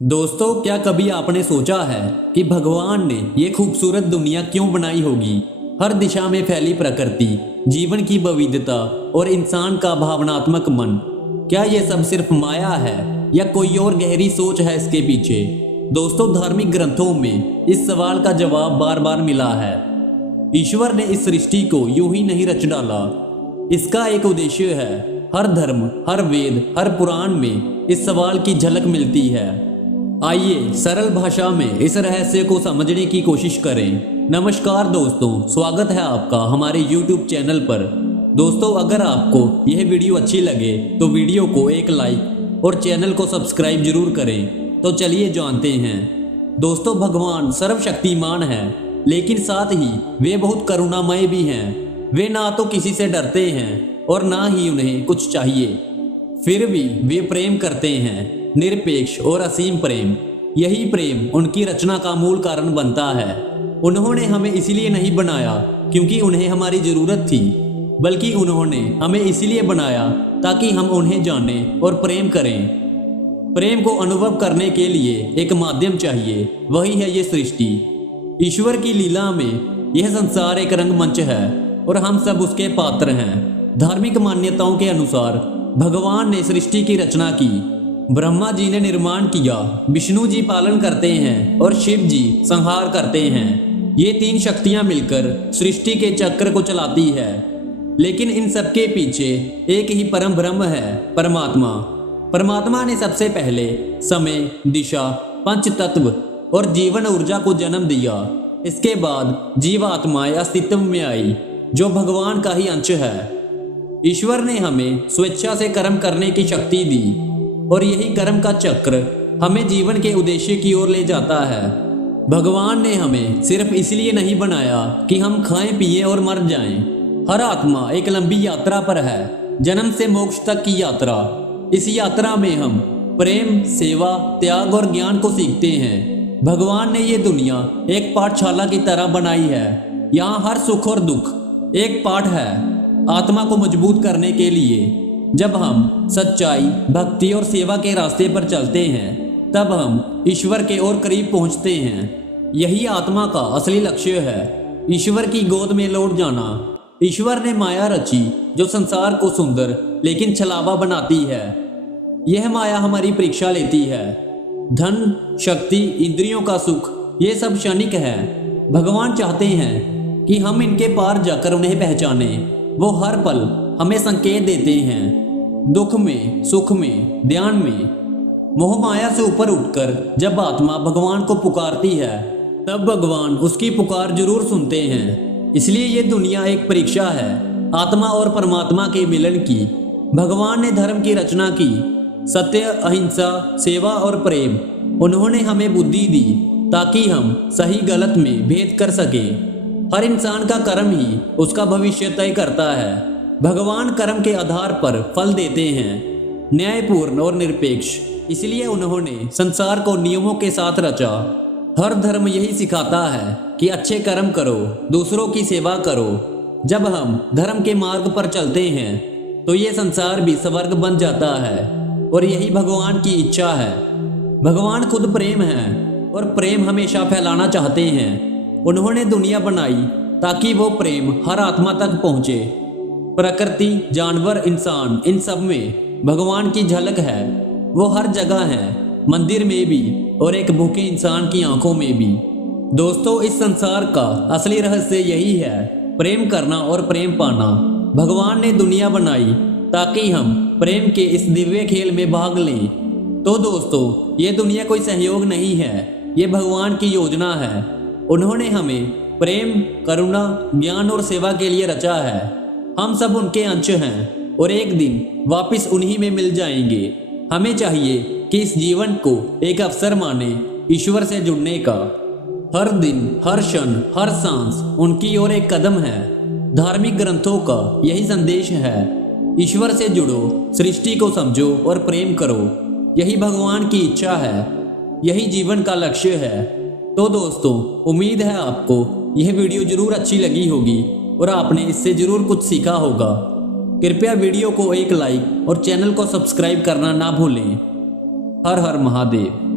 दोस्तों, क्या कभी आपने सोचा है कि भगवान ने ये खूबसूरत दुनिया क्यों बनाई होगी। हर दिशा में फैली प्रकृति, जीवन की विविधता और इंसान का भावनात्मक मन। क्या ये सब सिर्फ माया है या कोई और गहरी सोच है इसके पीछे। दोस्तों, धार्मिक ग्रंथों में इस सवाल का जवाब बार बार मिला है। ईश्वर ने इस सृष्टि को यूं ही नहीं रच डाला। इसका एक उद्देश्य है। हर धर्म, हर वेद, हर पुराण में इस सवाल की झलक मिलती है। आइए सरल भाषा में इस रहस्य को समझने की कोशिश करें। नमस्कार दोस्तों, स्वागत है आपका हमारे YouTube चैनल पर। दोस्तों, अगर आपको यह वीडियो अच्छी लगे तो वीडियो को एक लाइक और चैनल को सब्सक्राइब जरूर करें। तो चलिए जानते हैं। दोस्तों, भगवान सर्वशक्तिमान है, लेकिन साथ ही वे बहुत करुणामय भी हैं। वे ना तो किसी से डरते हैं और ना ही उन्हें कुछ चाहिए। फिर भी वे प्रेम करते हैं, निरपेक्ष और असीम प्रेम। यही प्रेम उनकी रचना का मूल कारण बनता है। उन्होंने हमें इसलिए नहीं बनाया क्योंकि उन्हें हमारी जरूरत थी, बल्कि उन्होंने हमें इसलिए बनाया ताकि हम उन्हें जानें और प्रेम करें। प्रेम को अनुभव करने के लिए एक माध्यम चाहिए, वही है ये सृष्टि। ईश्वर की लीला में यह संसार एक रंगमंच है और हम सब उसके पात्र हैं। धार्मिक मान्यताओं के अनुसार भगवान ने सृष्टि की रचना की। ब्रह्मा जी ने निर्माण किया, विष्णु जी पालन करते हैं और शिव जी संहार करते हैं। ये तीन शक्तियां मिलकर सृष्टि के चक्र को चलाती है। लेकिन इन सबके पीछे एक ही परम ब्रह्म है, परमात्मा। परमात्मा ने सबसे पहले समय, दिशा, पंच तत्व और जीवन ऊर्जा को जन्म दिया। इसके बाद जीवात्माएं अस्तित्व में आई, जो भगवान का ही अंश है। ईश्वर ने हमें स्वेच्छा से कर्म करने की शक्ति दी और यही कर्म का चक्र हमें जीवन के उद्देश्य की ओर ले जाता है। भगवान ने हमें सिर्फ इसलिए नहीं बनाया कि हम खाएं पिएं और मर जाएं। हर आत्मा एक लंबी यात्रा पर है, जन्म से मोक्ष तक की यात्रा। इस यात्रा में हम प्रेम, सेवा, त्याग और ज्ञान को सीखते हैं। भगवान ने ये दुनिया एक पाठशाला की तरह बनाई है। यहाँ हर सुख और दुख एक पाठ है, आत्मा को मजबूत करने के लिए। जब हम सच्चाई, भक्ति और सेवा के रास्ते पर चलते हैं, तब हम ईश्वर के और करीब पहुंचते हैं। यही आत्मा का असली लक्ष्य है, ईश्वर की गोद में लौट जाना। ईश्वर ने माया रची जो संसार को सुंदर लेकिन छलावा बनाती है। यह माया हमारी परीक्षा लेती है। धन, शक्ति, इंद्रियों का सुख, ये सब क्षणिक है। भगवान चाहते हैं कि हम इनके पार जाकर उन्हें पहचाने। वो हर पल हमें संकेत देते हैं, दुख में, सुख में, ध्यान में। मोह माया से ऊपर उठकर जब आत्मा भगवान को पुकारती है, तब भगवान उसकी पुकार जरूर सुनते हैं। इसलिए ये दुनिया एक परीक्षा है, आत्मा और परमात्मा के मिलन की। भगवान ने धर्म की रचना की, सत्य, अहिंसा, सेवा और प्रेम। उन्होंने हमें बुद्धि दी ताकि हम सही गलत में भेद कर सके। हर इंसान का कर्म ही उसका भविष्य तय करता है। भगवान कर्म के आधार पर फल देते हैं, न्यायपूर्ण और निरपेक्ष। इसलिए उन्होंने संसार को नियमों के साथ रचा। हर धर्म यही सिखाता है कि अच्छे कर्म करो, दूसरों की सेवा करो। जब हम धर्म के मार्ग पर चलते हैं तो ये संसार भी स्वर्ग बन जाता है, और यही भगवान की इच्छा है। भगवान खुद प्रेम है और प्रेम हमेशा फैलाना चाहते हैं। उन्होंने दुनिया बनाई ताकि वो प्रेम हर आत्मा तक पहुँचे। प्रकृति, जानवर, इंसान, इन सब में भगवान की झलक है। वो हर जगह है, मंदिर में भी और एक भूखे इंसान की आंखों में भी। दोस्तों, इस संसार का असली रहस्य यही है, प्रेम करना और प्रेम पाना। भगवान ने दुनिया बनाई ताकि हम प्रेम के इस दिव्य खेल में भाग लें। तो दोस्तों, ये दुनिया कोई सहयोग नहीं है, ये भगवान की योजना है। उन्होंने हमें प्रेम, करुणा, ज्ञान और सेवा के लिए रचा है। हम सब उनके अंश हैं और एक दिन वापस उन्हीं में मिल जाएंगे। हमें चाहिए कि इस जीवन को एक अवसर माने ईश्वर से जुड़ने का। हर दिन, हर क्षण, हर सांस उनकी ओर एक कदम है। धार्मिक ग्रंथों का यही संदेश है, ईश्वर से जुड़ो, सृष्टि को समझो और प्रेम करो। यही भगवान की इच्छा है, यही जीवन का लक्ष्य है। तो दोस्तों, उम्मीद है आपको यह वीडियो जरूर अच्छी लगी होगी और आपने इससे जरूर कुछ सीखा होगा। कृपया वीडियो को एक लाइक और चैनल को सब्सक्राइब करना ना भूलें। हर हर महादेव।